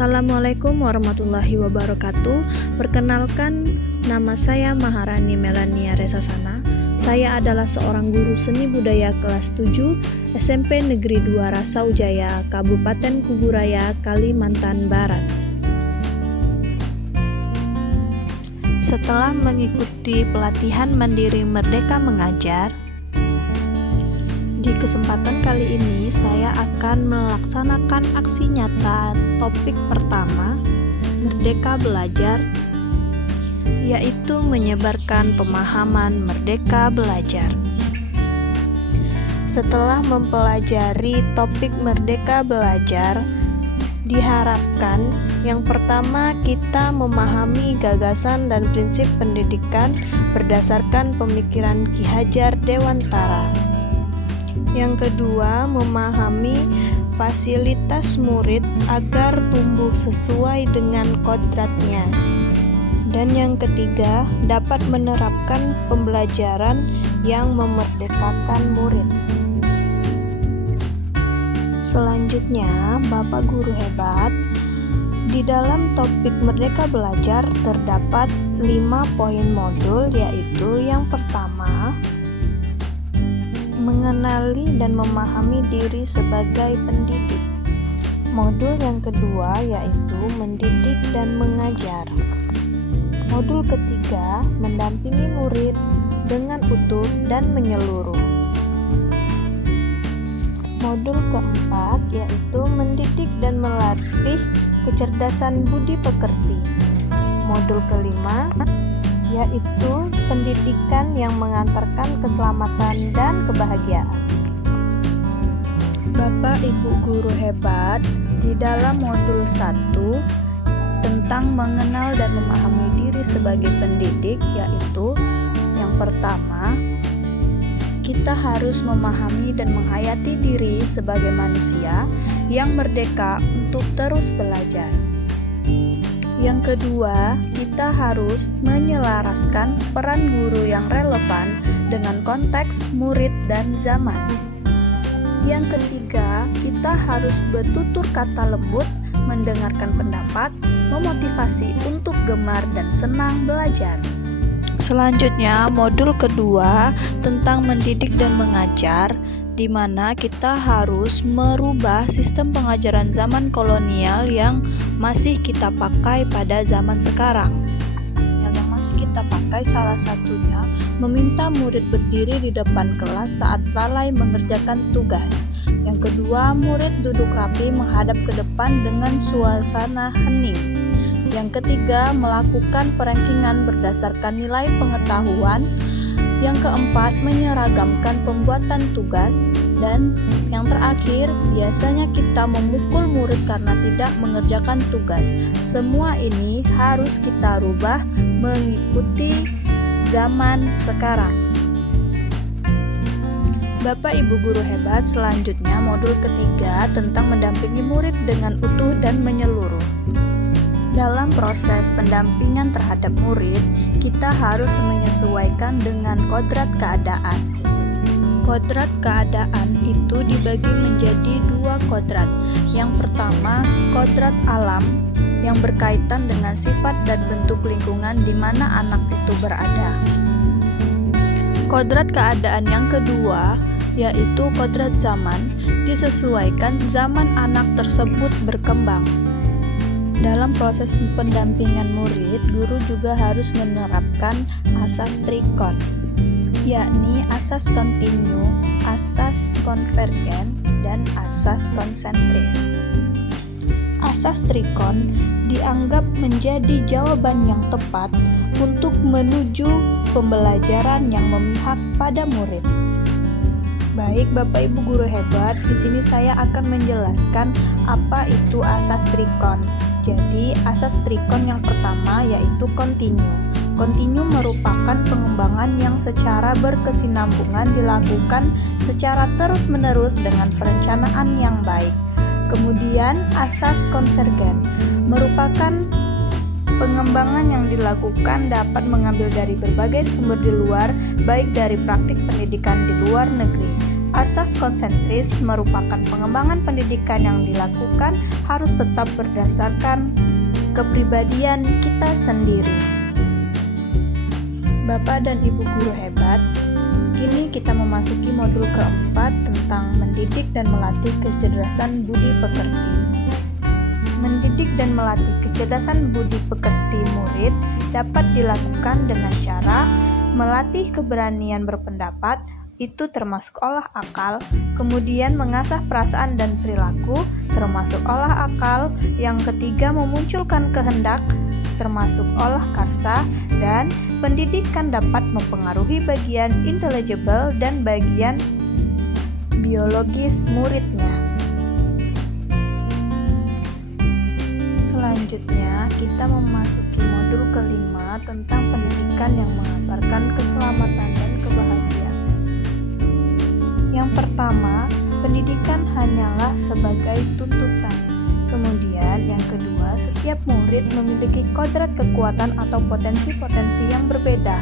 Assalamualaikum warahmatullahi wabarakatuh. Perkenalkan, nama saya Maharani Melania Resasana. Saya adalah seorang guru seni budaya kelas 7 SMP Negeri 2 Rasaujaya, Kabupaten Kuburaya, Kalimantan Barat. Setelah mengikuti pelatihan mandiri Merdeka Mengajar, di kesempatan kali ini saya akan melaksanakan aksi nyata topik pertama, Merdeka Belajar, yaitu menyebarkan pemahaman Merdeka Belajar. Setelah mempelajari topik Merdeka Belajar, diharapkan yang pertama kita memahami gagasan dan prinsip pendidikan berdasarkan pemikiran Ki Hajar Dewantara. Yang kedua, memahami fasilitas murid agar tumbuh sesuai dengan kodratnya. Dan yang ketiga, dapat menerapkan pembelajaran yang memerdekakan murid. Selanjutnya, Bapak Guru Hebat, di dalam topik Merdeka Belajar terdapat 5 poin modul, yaitu yang pertama, mengenali dan memahami diri sebagai pendidik. Modul yang kedua yaitu mendidik dan mengajar. Modul ketiga, mendampingi murid dengan utuh dan menyeluruh. Modul keempat yaitu mendidik dan melatih kecerdasan budi pekerti. Modul kelima yaitu pendidikan yang mengantarkan keselamatan dan kebahagiaan. Bapak Ibu Guru Hebat, di dalam modul 1 tentang mengenal dan memahami diri sebagai pendidik, yaitu yang pertama, kita harus memahami dan menghayati diri sebagai manusia yang merdeka untuk terus belajar. Yang kedua, kita harus menyelaraskan peran guru yang relevan dengan konteks murid dan zaman. Yang ketiga, kita harus bertutur kata lembut, mendengarkan pendapat, memotivasi untuk gemar dan senang belajar. Selanjutnya, modul kedua tentang mendidik dan mengajar, di mana kita harus merubah sistem pengajaran zaman kolonial yang masih kita pakai pada zaman sekarang. Yang masih kita pakai salah satunya meminta murid berdiri di depan kelas saat lalai mengerjakan tugas. Yang kedua, murid duduk rapi menghadap ke depan dengan suasana hening. Yang ketiga, melakukan perankingan berdasarkan nilai pengetahuan. Yang keempat, menyeragamkan pembuatan tugas. Dan yang terakhir, biasanya kita memukul murid karena tidak mengerjakan tugas. Semua ini harus kita rubah mengikuti zaman sekarang. Bapak Ibu Guru Hebat, selanjutnya modul ketiga tentang mendampingi murid dengan utuh dan menyeluruh. Dalam proses pendampingan terhadap murid, kita harus menyesuaikan dengan kodrat keadaan. Kodrat keadaan itu dibagi menjadi 2 kodrat. Yang pertama, kodrat alam yang berkaitan dengan sifat dan bentuk lingkungan di mana anak itu berada. Kodrat keadaan yang kedua, yaitu kodrat zaman, disesuaikan zaman anak tersebut berkembang. Dalam proses pendampingan murid, guru juga harus menerapkan asas trikon, yakni asas kontinu, asas konvergen, dan asas konsentris. Asas trikon dianggap menjadi jawaban yang tepat untuk menuju pembelajaran yang memihak pada murid. Baik Bapak Ibu Guru Hebat, di sini saya akan menjelaskan apa itu asas trikon. Jadi, asas trikon yang pertama yaitu kontinu. Kontinu merupakan pengembangan yang secara berkesinambungan dilakukan secara terus-menerus dengan perencanaan yang baik. Kemudian, asas konvergen merupakan pengembangan yang dilakukan dapat mengambil dari berbagai sumber di luar, baik dari praktik pendidikan di luar negeri. Asas konsentris merupakan pengembangan pendidikan yang dilakukan harus tetap berdasarkan kepribadian kita sendiri. Bapak dan Ibu guru hebat, kini kita memasuki modul keempat tentang mendidik dan melatih kecerdasan budi pekerti. Mendidik dan melatih kecerdasan budi pekerti murid dapat dilakukan dengan cara melatih keberanian berpendapat, itu termasuk olah akal, kemudian mengasah perasaan dan perilaku, termasuk olah akal, yang ketiga memunculkan kehendak, termasuk olah karsa, dan pendidikan dapat mempengaruhi bagian intelligible dan bagian biologis muridnya. Selanjutnya, kita memasuki modul kelima tentang pendidikan yang mengantarkan keselamatan dan kebahagiaan. Yang pertama, pendidikan hanyalah sebagai tuntutan. Kemudian yang kedua, setiap murid memiliki kodrat kekuatan atau potensi-potensi yang berbeda.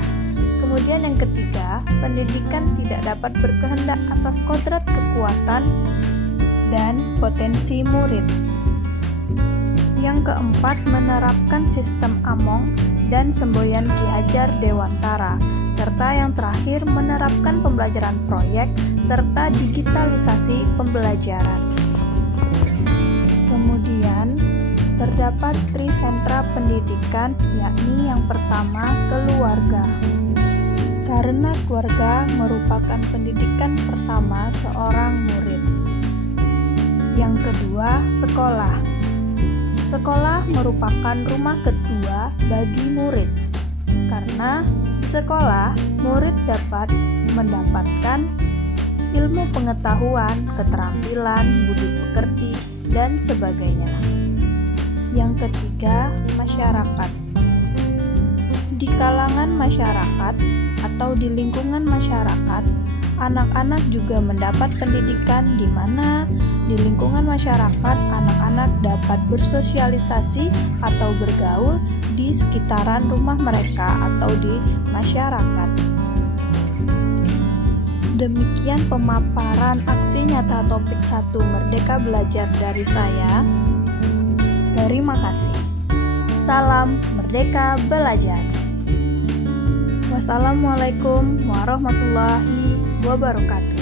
Kemudian yang ketiga, pendidikan tidak dapat berkehendak atas kodrat kekuatan dan potensi murid. Yang keempat, menerapkan sistem Among dan semboyan Ki Hajar Dewantara, serta yang terakhir menerapkan pembelajaran proyek serta digitalisasi pembelajaran. Kemudian terdapat trisentra pendidikan, yakni yang pertama keluarga. Karena keluarga merupakan pendidikan pertama seorang murid. Yang kedua, sekolah. Sekolah merupakan rumah kedua bagi murid. Karena di sekolah, murid dapat mendapatkan ilmu pengetahuan, keterampilan, budi pekerti, dan sebagainya. Yang ketiga, masyarakat. Di kalangan masyarakat atau di lingkungan masyarakat, anak-anak juga mendapat pendidikan di mana di lingkungan masyarakat anak-anak dapat bersosialisasi atau bergaul di sekitaran rumah mereka atau di masyarakat. Demikian pemaparan aksi nyata topik 1 Merdeka Belajar dari saya. Terima kasih. Salam Merdeka Belajar. Wassalamualaikum warahmatullahi wabarakatuh.